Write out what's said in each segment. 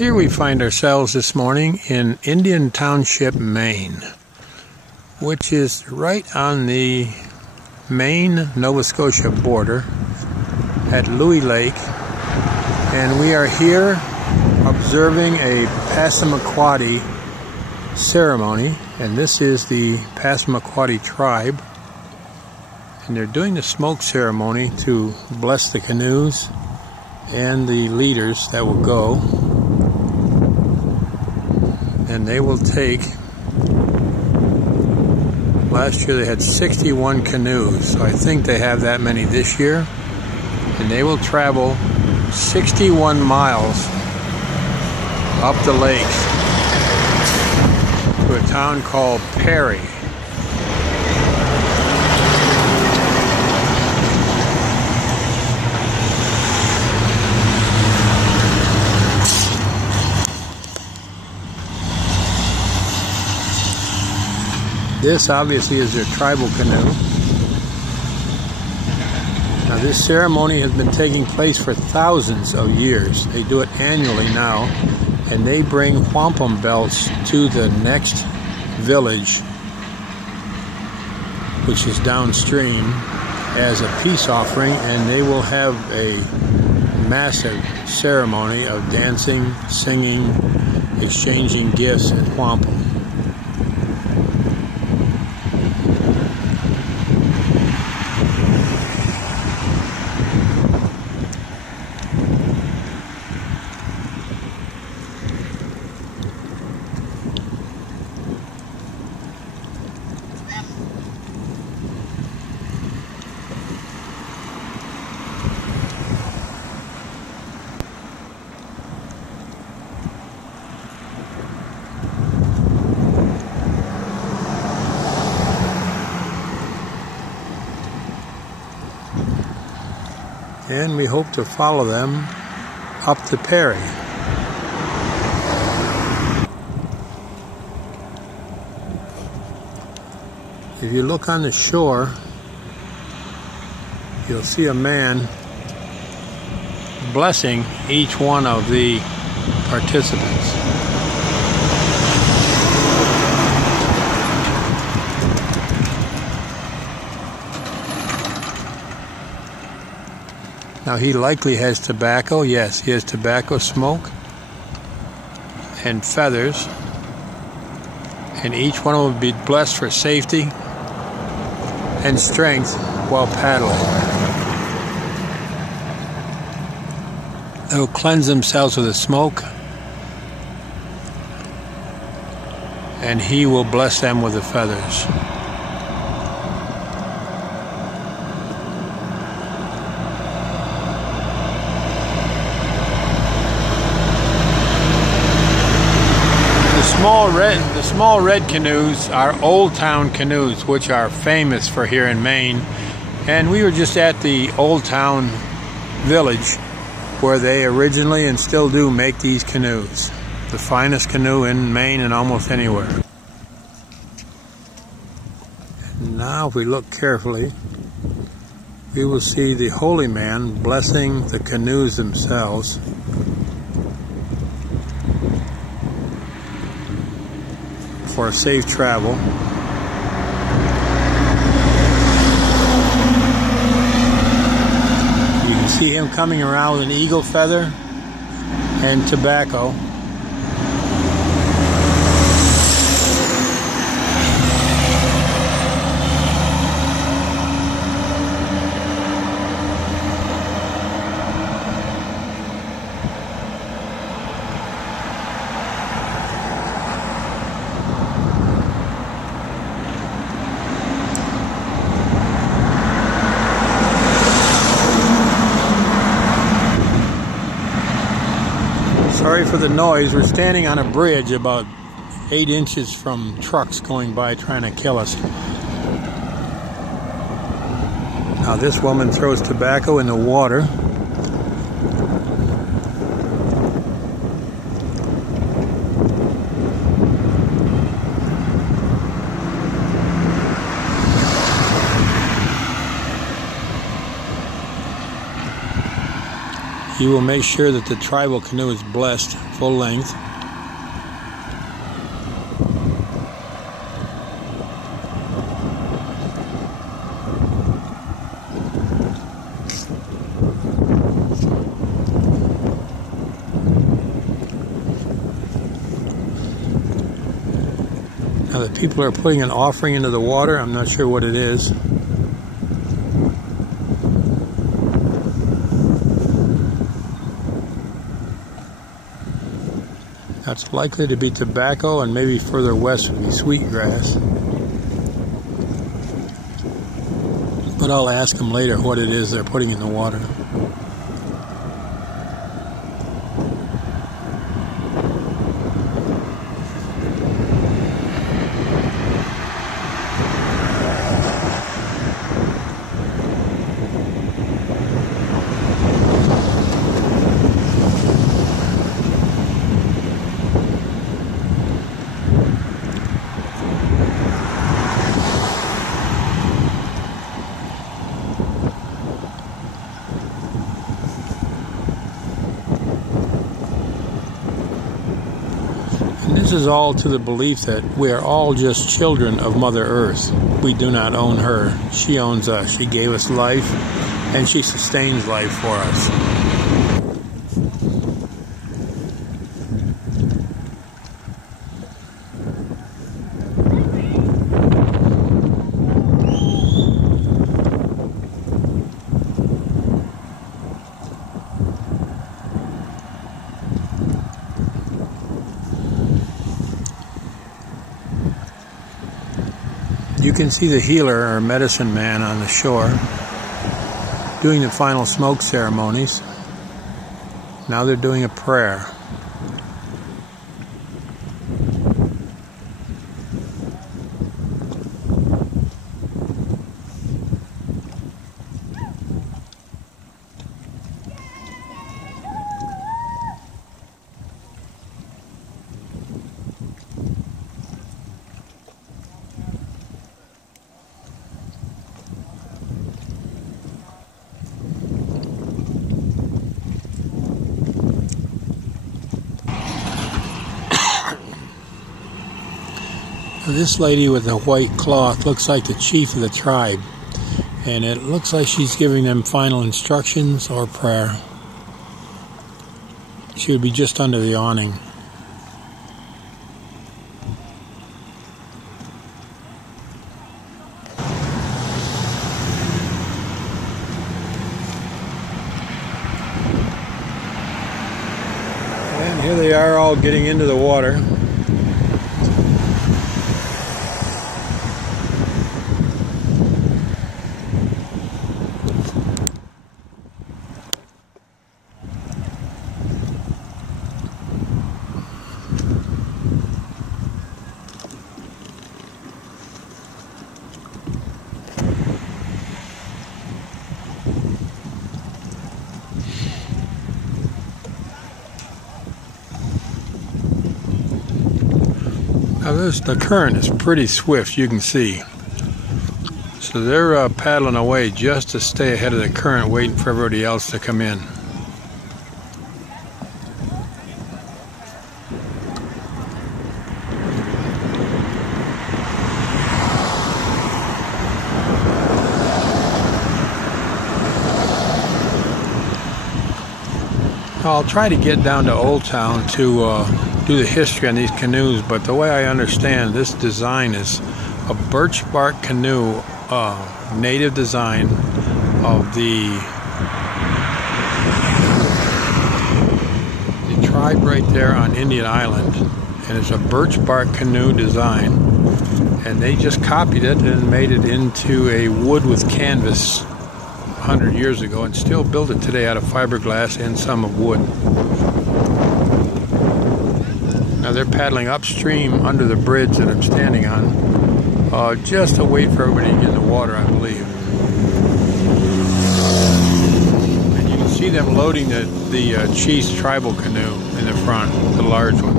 Here we find ourselves this morning in Indian Township, Maine, which is right on the Maine-Nova Scotia border at Louis Lake, and we are here observing a Passamaquoddy ceremony, and this is the Passamaquoddy tribe, and they're doing the smoke ceremony to bless the canoes and the leaders that will go. And they will take, last year they had 61 canoes, so I think they have that many this year, and they will travel 61 miles up the lake to a town called Perry. This obviously is their tribal canoe. Now this ceremony has been taking place for thousands of years. They do it annually now, and they bring wampum belts to the next village, which is downstream, as a peace offering, and they will have a massive ceremony of dancing, singing, exchanging gifts and wampum. And we hope to follow them up to Perry. If you look on the shore, you'll see a man blessing each one of the participants. Now he likely has tobacco. Yes, he has tobacco smoke and feathers, and each one will be blessed for safety and strength while paddling. They will cleanse themselves with the smoke, and he will bless them with the feathers. The small red canoes are Old Town canoes, which are famous for here in Maine. And we were just at the Old Town village where they originally and still do make these canoes. The finest canoe in Maine and almost anywhere. And now if we look carefully, we will see the holy man blessing the canoes themselves. For safe travel. You can see him coming around with an eagle feather and tobacco. Sorry for the noise. We're standing on a bridge about 8 inches from trucks going by trying to kill us. Now this woman throws tobacco in the water. You will make sure that the tribal canoe is blessed full length. Now the people are putting an offering into the water. I'm not sure what it is. That's likely to be tobacco, and maybe further west would be sweetgrass. But I'll ask them later what it is they're putting in the water. This is all to the belief that we are all just children of Mother Earth. We do not own her. She owns us. She gave us life, and she sustains life for us. You can see the healer or medicine man on the shore doing the final smoke ceremonies. Now they're doing a prayer. This lady with the white cloth looks like the chief of the tribe, and it looks like she's giving them final instructions or prayer. She would be just under the awning. And here they are all getting into the water. Now the current is pretty swift, you can see. So they're paddling away just to stay ahead of the current, waiting for everybody else to come in. I'll try to get down to Old Town to do the history on these canoes, but the way I understand this design is a birch bark canoe, native design of the tribe right there on Indian Island, and it's a birch bark canoe design, and they just copied it and made it into a wood with canvas 100 years ago, and still build it today out of fiberglass and some of wood. Now they're paddling upstream under the bridge that I'm standing on, just to wait for everybody to get in the water, I believe. And you can see them loading the chief's tribal canoe in the front, the large one.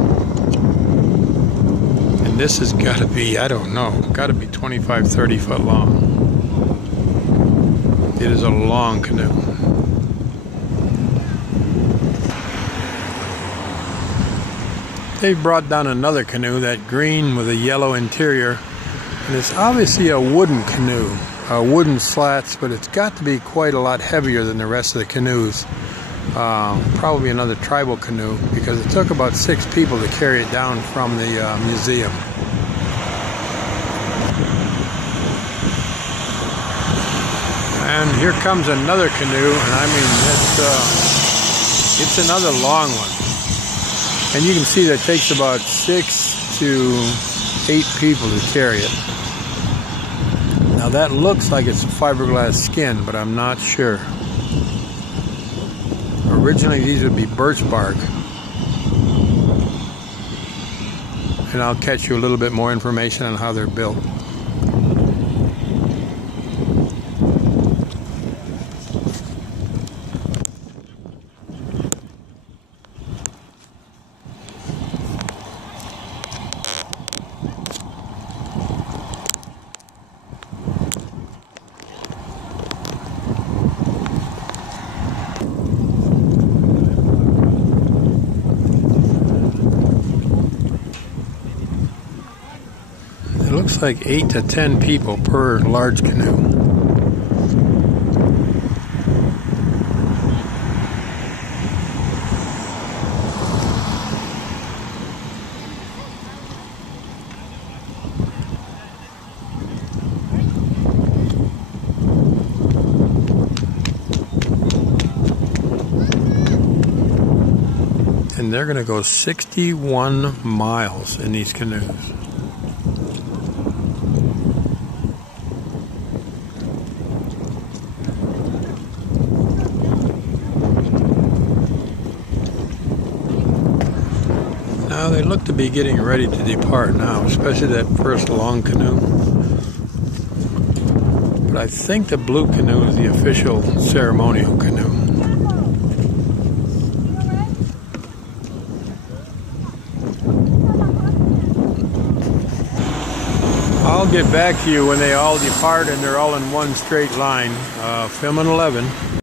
And this has got to be, I don't know, got to be 25, 30 foot long. It is a long canoe. They brought down another canoe, that green with a yellow interior, and it's obviously a wooden canoe, wooden slats, but it's got to be quite a lot heavier than the rest of the canoes. Probably another tribal canoe, because it took about 6 people to carry it down from the museum. And here comes another canoe, and I mean, it's another long one. And you can see that it takes about 6 to 8 people to carry it. Now that looks like it's fiberglass skin, but I'm not sure. Originally these would be birch bark. And I'll catch you a little bit more information on how they're built. It looks like 8 to 10 people per large canoe. And they're going to go 61 miles in these canoes. Now they look to be getting ready to depart now, especially that first long canoe. But I think the blue canoe is the official ceremonial canoe. I'll get back to you when they all depart and they're all in one straight line. Film in 11.